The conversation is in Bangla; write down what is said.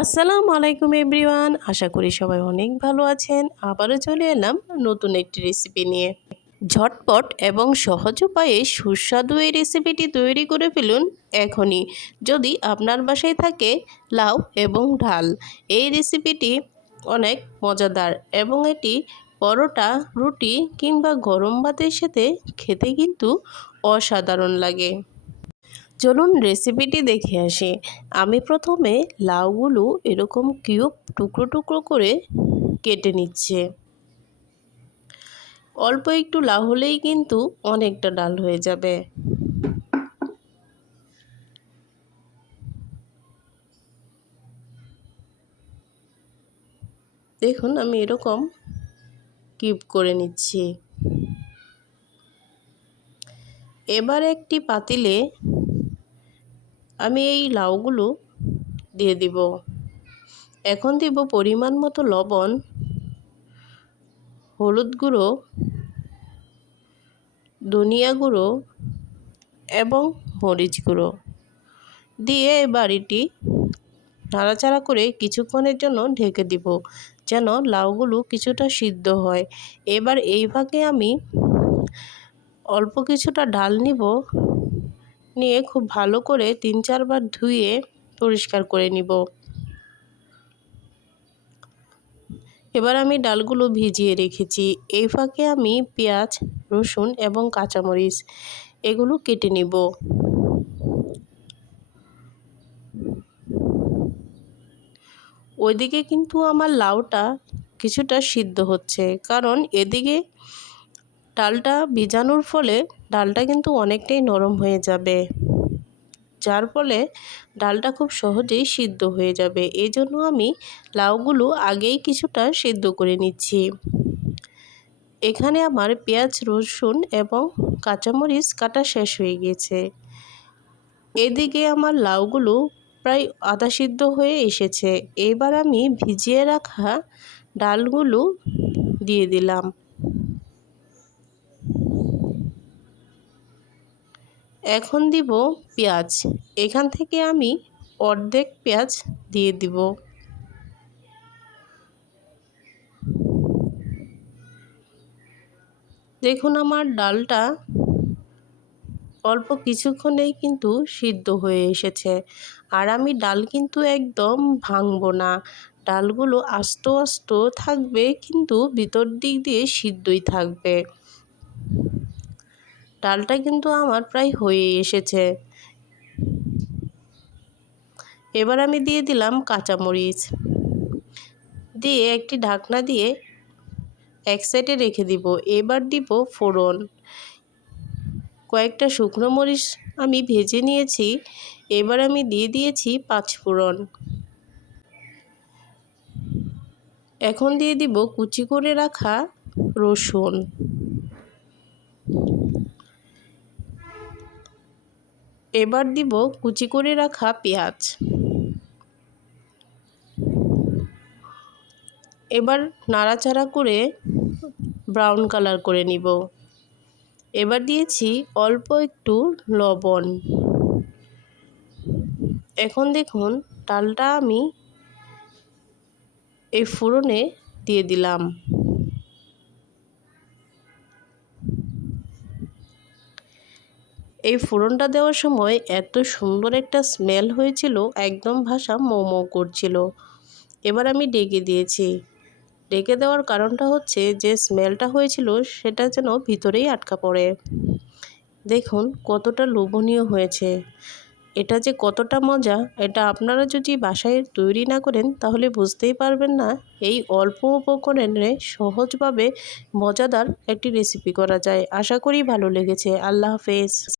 আসসালামু আলাইকুম এভরিওয়ান। আশা করি সবাই অনেক ভালো আছেন। আবারও চলে এলাম নতুন একটি রেসিপি নিয়ে। ঝটপট এবং সহজ উপায়ে সুস্বাদু এই রেসিপিটি তৈরি করে ফেলুন এখনই। যদি আপনার বাসায় থাকে লাউ এবং ঢাল, এই রেসিপিটি অনেক মজাদার এবং এটি পরোটা, রুটি কিংবা গরম ভাতের সাথে খেতে কিন্তু অসাধারণ লাগে। চলুন রেসিপিটি দেখে আসি। আমি প্রথমে লাউগুলো এরকম কিউব টুকরো টুকরো করে কেটে নিচ্ছে। অল্প একটু লাউ হলেই কিন্তু অনেকটা ডাল হয়ে যাবে। দেখুন, আমি এরকম কিউব করে নিচ্ছি। এবার একটি পাতিলে আমি এই লাউগুলো দিয়ে দিব। এখন দিব পরিমাণ মতো লবণ, হলুদ গুঁড়ো, ধনিয়া গুঁড়ো এবং মরিচ গুঁড়ো। দিয়ে এই বাড়িটি নাড়াচাড়া করে কিছুক্ষণের জন্য ঢেকে দিব যেন লাউগুলো কিছুটা সিদ্ধ হয়। এবার এই ভাগে আমি অল্প কিছুটা ডাল নিব। নিয়ে খুব ভালো করে তিন চারবার ধুয়ে পরিষ্কার করে নিব। এবার আমি ডালগুলো ভিজিয়ে রেখেছি। এই ফাঁকে আমি পেঁয়াজ, রসুন এবং কাঁচামরিচ এগুলো কেটে নিব। ওইদিকে কিন্তু আমার লাউটা কিছুটা সিদ্ধ হচ্ছে, কারণ এদিকে ডালটা ভিজানোর ফলে ডালটা কিন্তু অনেকটাই নরম হয়ে যাবে। যার ফলে ডালটা খুব সহজেই সিদ্ধ হয়ে যাবে। এই জন্য আমি লাউগুলো আগেই কিছুটা সিদ্ধ করে নিচ্ছি। এখানে আমার পেঁয়াজ, রসুন এবং কাঁচামরিচ কাটা শেষ হয়ে গেছে। এদিকে আমার লাউগুলো প্রায় আধা সিদ্ধ হয়ে এসেছে। এবার আমি ভিজিয়ে রাখা ডালগুলো দিয়ে দিলাম। এখন দিব পেঁয়াজ। এখান থেকে আমি অর্ধেক পেঁয়াজ দিয়ে দিব। দেখুন আমার ডালটা অল্প কিছুক্ষণেই কিন্তু সিদ্ধ হয়ে এসেছে। আর আমি ডাল কিন্তু একদম ভাঙবো না। ডালগুলো আস্ত আস্ত থাকবে কিন্তু ভিতর দিক দিয়ে সিদ্ধই থাকবে। ডালটা কিন্তু আমার প্রায় হয়ে এসেছে। এবার আমি দিয়ে দিলাম কাঁচামরিচ। দিয়ে একটি ঢাকনা দিয়ে এক সাইডে রেখে দিব। এবার দিব ফোড়ন। কয়েকটা শুকনো মরিচ আমি ভেজে নিয়েছি। এবার আমি দিয়ে দিয়েছি পাঁচ ফোড়ন। এখন দিয়ে দিব কুচি করে রাখা রসুন। এবার দিব কুচি করে রাখা পেঁয়াজ। এবার নাড়াচাড়া করে ব্রাউন কালার করে নিব। এবার দিয়েছি অল্প একটু লবণ। এখন দেখুন ডালটা আমি এই ফুরনে দিয়ে দিলাম। এই ফোড়নটা দেওয়ার সময় এত সুন্দর একটা স্মেল হয়েছিল, একদম ভাষা মোমো করছিল। এবার আমি ডেকে দিয়েছি। ডেকে দেওয়ার কারণটা হচ্ছে যে স্মেলটা হয়েছিল সেটা যেন ভিতরেই আটকা পড়ে। দেখুন কতটা লোভনীয় হয়েছে। এটা যে কতটা মজা, এটা আপনারা যদি বাসায় তৈরি না করেন তাহলে বুঝতেই পারবেন না এই অল্প উপকরণে সহজভাবে মজাদার একটি রেসিপি করা যায়। আশা করি ভালো লেগেছে। আল্লাহ হাফেজ।